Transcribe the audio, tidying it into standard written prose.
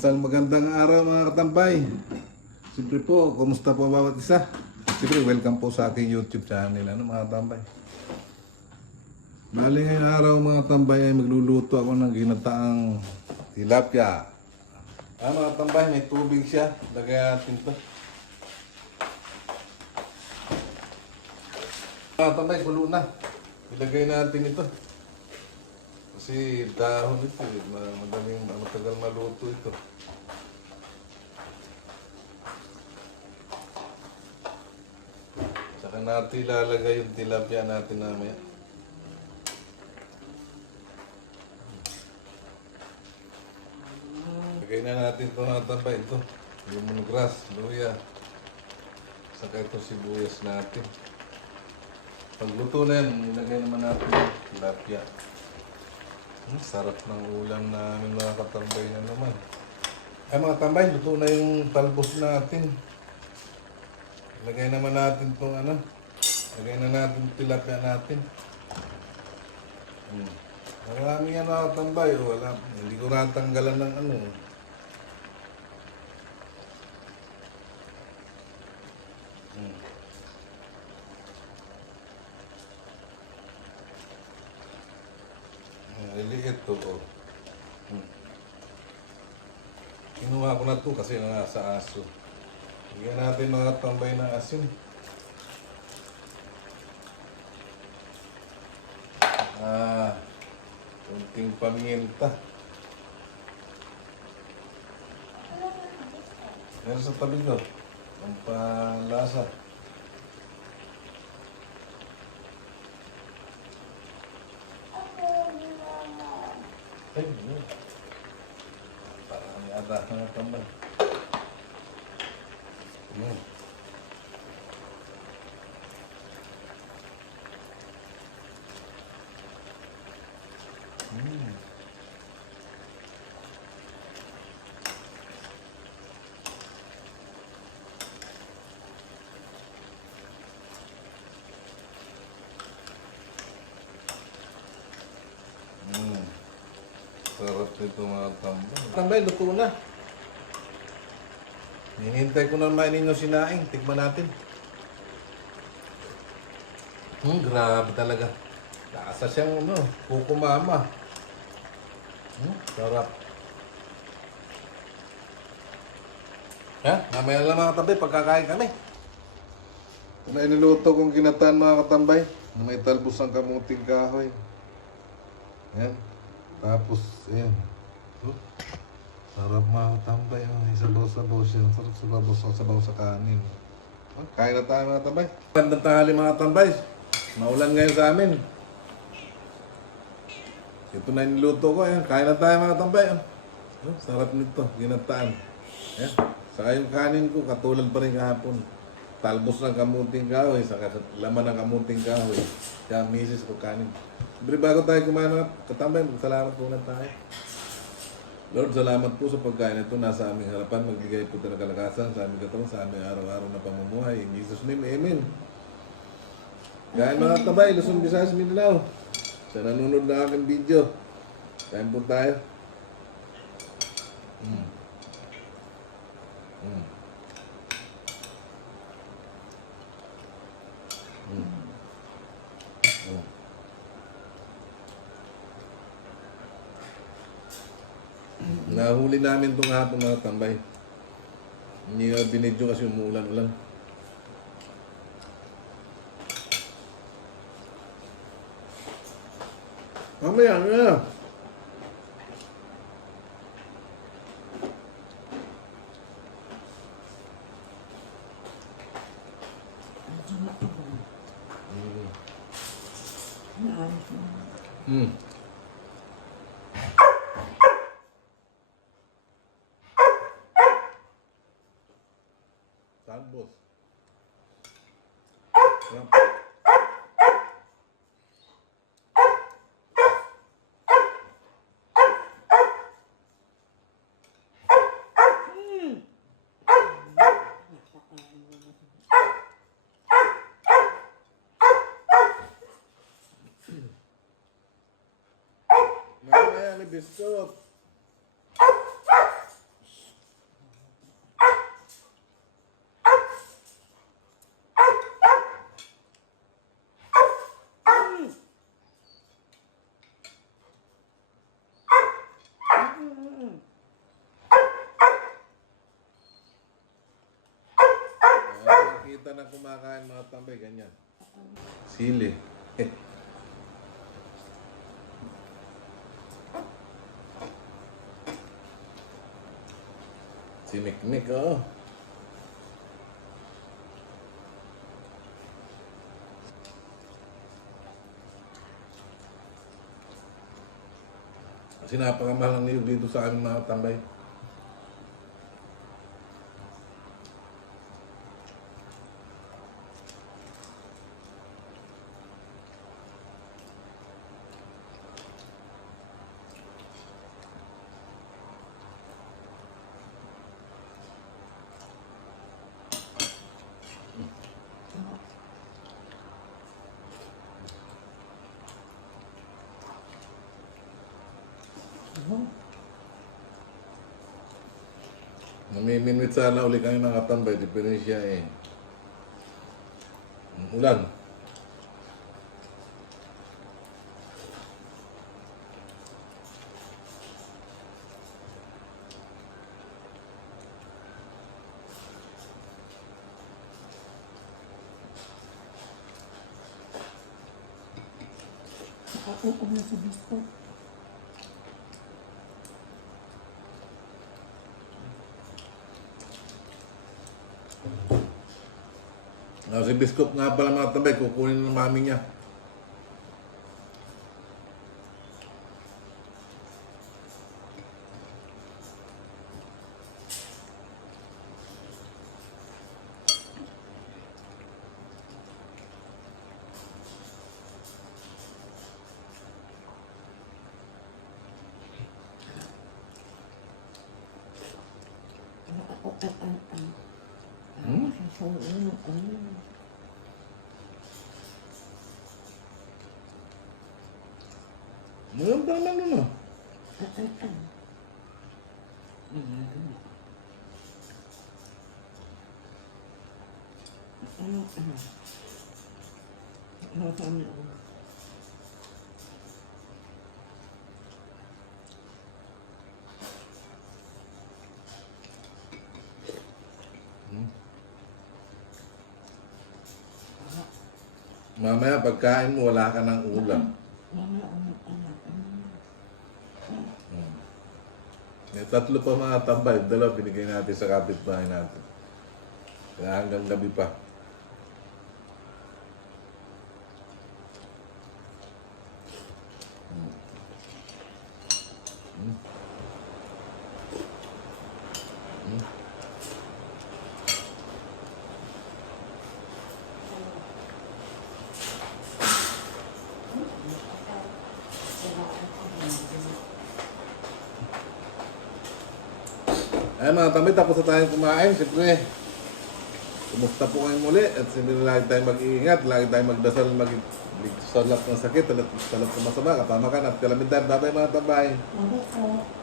Magandang araw mga katambay. Siyempre po, kumusta po bawat isa? Siyempre, welcome po sa aking YouTube channel, mga katambay. Bali ngayong araw mga tambay ay magluluto ako ng ginataang tilapia. Mga katambay, may tubig siya. Lagay natin ito. Mga katambay, kulo na. Ilagay natin ito. Kasi dahon ito, matagal maluto ito. Saka natin ilalagay yung tilapia natin namaya. Lagay na natin ito mga tambay. Ito, lemongrass, luya. Saka ito sibuyas natin. Pagluto na yan, ilagay naman natin yung tilapia. Sarap ng ulam namin mga katambay na naman. Ay mga tambay, luto na yung talbos natin. Lagay naman natin itong lagay na natin tilapia natin. Marami yan mga katambay. Wala, hindi ko natanggalan ng Liliit to. Kinuha ko na to kasi nasa aso. Bigyan natin mga tambay na asin. Kunting paminta. Meron sa tabi ko. Ang panlasa. Ay, parang kami ata ng tambay. Sarap nito mga tambay. Tambay, luto na. Hinihintay ko naman ninyo sinaing. Tikman natin. Grabe talaga. Lasa siyang kukumama. Sarap. Mamaya lang mga tambay, pagkakain kami. Ito na iniluto kong ginataan mga katambay. Na may talbos ng kamuting kahoy. Yan. Tapos, ayan. Sarap mga katambay. Sabaw-sabaw siya. Sarap sabaw sa kanin. Kain na tayo mga katambay. Bandang tanghali mga katambay. Maulan ngayon sa amin. Ito na niluto ko. Ayan. Kain na tayo mga katambay. Sarap nito. Ginataan. Ayan. Saka yung kanin ko, katulad pa rin kahapon. Talbos ng kamuting kahoy. Saka laman ng kamuting kahoy. Kaya misis ko kanin. Siyempre bago tayo kumain mga katambay, salamat po na tayo. Lord, salamat po sa pagkain ito nasa aming harapan. Magbigay po tayo ng kalakasan sa aming katawan, sa aming araw-araw na pamumuhay. In Jesus' name, Amen. Kain mga katambay, Luzon, Visayas, Mindanao. Sa nanonood na aking video, kain po tayo. Nahuli namin itong hapon mga tambay. Hindi binidyo kasi umuulan-ulan. Mamaya na. Talbos. Mamaya may biskot. kita na kumakain mga tambay, ganyan. Sili. Si Mikmik, oh. Kasi napakamahal ang niyog dito sa aming mga tambay. Namiminwit sana uli kami mga tambay, diferensya eh. Ulan. Ako na sa biskot. Si Biskop nga pala mga tambay, kukunin ng mami niya. Ngayon pa naman nun, oh. Mamaya pagkain mo, wala ka ng ulam. May tatlo pa mga tambay, dalawa binigay natin sa kapitbahay natin. Kaya hanggang gabi pa. Ay mga tambay, tapos na tayong kumain. Siyempre, kumusta po kayo muli? At hindi lagi tayong mag-iingat, lagi tayong magdasal, sa lahat ng sakit, sa lahat ng masama, kapamakan at kalamidad. Bye-bye mga tambay. Ako.